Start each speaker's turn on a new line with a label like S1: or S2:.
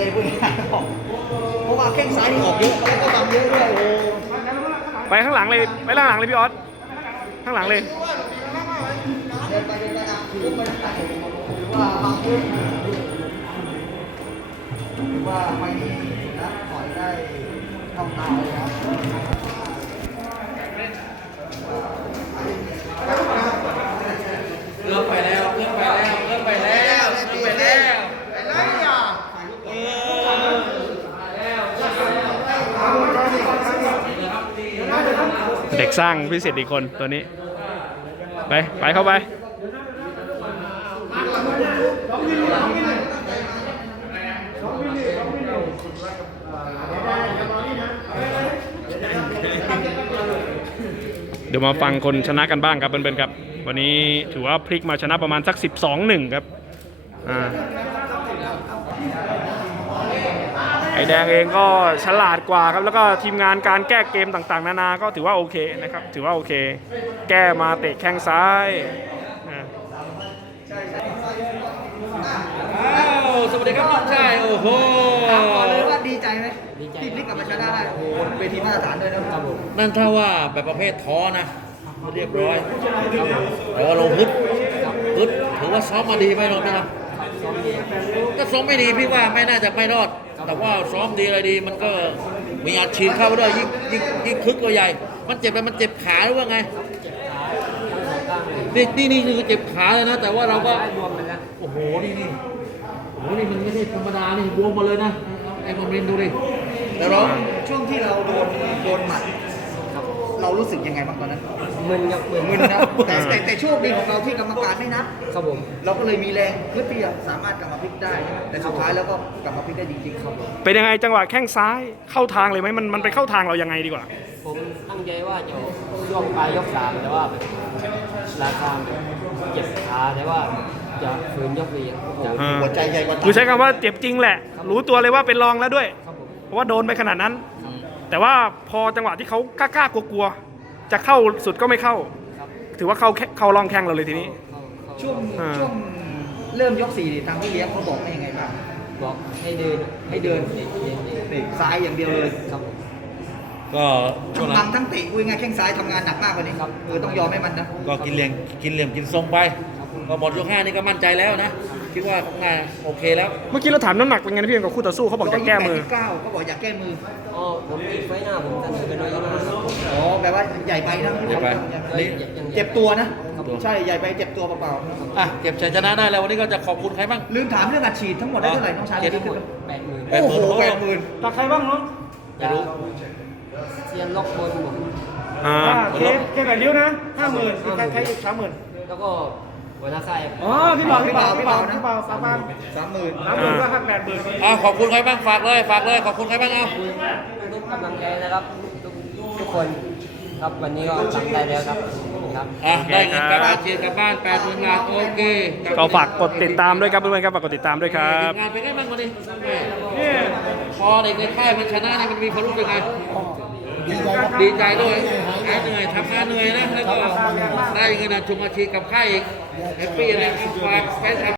S1: พูดง่ายๆเพราะว่าแข้งซ้ายนี่ออกเยอะแล้วก็บังเยอะด้วยโอ้
S2: ไปข้างหลังเลยไปข้างหลังเลยพี่ออสข้างหลังเลย
S1: เดินไปอ่ะถือว่าบางเยอะถือว่าไม่นะปล่อยได้เข้าตาเลยครับ
S3: เริ่มไปแล้วเริ่มไปแล้วเริ่มไปแล้วเริ่มไปแล้ว
S2: เด็กสร้างพิเศษอีกคนตัวนี้ไปเข้าไปเดี๋ยวมาฟังคนชนะกันบ้างครับเพื่อนๆครับวันนี้ถือว่าพลิกมาชนะประมาณสัก 12-1 ครับไอแดงเองก็ฉลาดกว่าครับแล้วก็ทีมงานการแก้เกมต่างๆนานาก็ถือว่าโอเคนะครับถือว่าโอเคแก้มาเตะแข้งซ้าย
S3: สวัสดีครับน้องชายโอ้โห
S1: ถามก่อนเลยว่าดีใจไหมที่พลิกกลับมาชนะได้โอ้โหเวทีมาตรฐานด้วยนะครับผม
S3: นั่นถ้าว่าแบบประเภทท้อนะเรียบร้อยแต่ว่าเราฮึดถือว่าซ้อมมาดีไหมน้องนะครับก็ซ้อมไม่ดีพี่ว่าไม่น่าจะไม่รอดแต่ว่าซ้อมดีอะไรดีมันก็มีอาชีพเข้าไปด้วยยิ่งคึกก็ใหญ่มันเจ็บไปมันเจ็บขาหรือว่าไงนี่คือเจ็บขาเลยนะแต่ว่าเราก็โอ้โหนี่มันไม่ใช่ธรรมดานี่บวมมาเลยนะไอ้คนเรียนดูดิ
S1: แต่เราช่วงที่เราโดนหมัดเรารู้สึกยังไงบ้างตอนนั้นมึนครับมึนนะแต่โชคดีของเราที่กรรมการไม่นับครับผมเราก็เลยมีแรงเพื่อที่จะสามารถกลับมาพลิกได้แต่สุดท้ายแล้วก็กลับมาพลิกได้จริงๆครับ
S2: เป็นยังไงจังหวะแข้งซ้ายเข้าทางเลยไหมมันไปเข้าทางเรายังไงดีกว่า
S4: ผมตั้งใจว่าจะยกปลายยก3แต่ว่าราคาเจ็บขาแต่ว่าจะฝืนยก4
S1: หัวใจใหญ่กว่า
S2: คือใช้คำว่าเจ็บจริงแหละรู้ตัวเลยว่าเป็นรองแล้วด้วยเพราะว่าโดนไปขนาดนั้นแต่ว่าพอจังหวะที่เขากล้ากลัวจะเข้าสุดก็ไม่เข้าถือว่าเข้ารองแข้งเราเลยทีนี้
S1: ช่วงเริ่มยก4ทางพี่เลี้ยงเขาบอกให้ยังไงบ้าง
S4: บอกให้เดิน
S1: ซ้ายอย่างเดียวเลย
S4: ครับ
S3: ก็
S1: ทั้งบังทั้งเตะคุยง่ายแข้งซ้ายทำงานหนักมากกว่านี้ครับต้องยอมให้มันนะ
S3: ก็กินเหลี่ยมกินทรงไปก็หมดยก5นี่ก็มั่นใจแล้วนะคิดว่าทำงานโอเคแล้ว
S2: เมื่อกี้เราถามน้ำหนักเป็นไงนะพี่กับคู่ต่อสู้เขาบอกจะแก้มือ
S1: เขาบอกอยากแก้มือ
S4: อ๋อผมอีกไฟหน้าผมเสนอเป็น125
S1: อ๋อแปลว่าใหญ่ไปนะ
S3: ใหญ่ไป
S1: เจ็บตัวนะใช่ใหญ่ไปเจ็บตัวเปล่า
S3: ๆเก็บชัยชนะได้แล้ววันนี้ก็จะขอบคุณใครบ้าง
S1: ลืมถามเรื่องอัดฉีดทั้งหมดได้เท่าไหร่น้องชาย
S4: 80,000
S1: โอ้โห80,000
S2: จากใครบ้างน้อง
S4: ไม่รู้เซียนล็อกบนผม
S2: เคแบบนิ้วนะ50,000ใครอีก30,000
S4: แล้วก็หัวหน้าค่าย
S2: อ๋อพี่เบา30,000ก็หัก80,000
S3: ขอบคุณใครบ้างฝากเลยขอบคุณใครบ้าง
S4: ทุกกำลังใจนะครับทุกคนครับวันนี้ก็ทำได้แล้วครับ
S3: ได้เงินกลับบ้านกลับบ้าน80,000 บาทโอเค
S2: ก็ฝากกดติดตามด้วยครับเพื่อนๆครับฝากกดติดตามด้วยครับ
S3: งานเป็นไงบ้างวันนี้พอเด็กในค่ายมันชนะนี่มันมีความรู้สึกไงดีใจด้วยหายเหนื่อยทำงานเหนื่อยนะแล้วก็ได้เงินทุนอาชีพกับค่ายอีกแฮปปี้เลยฝากแฟนคลับ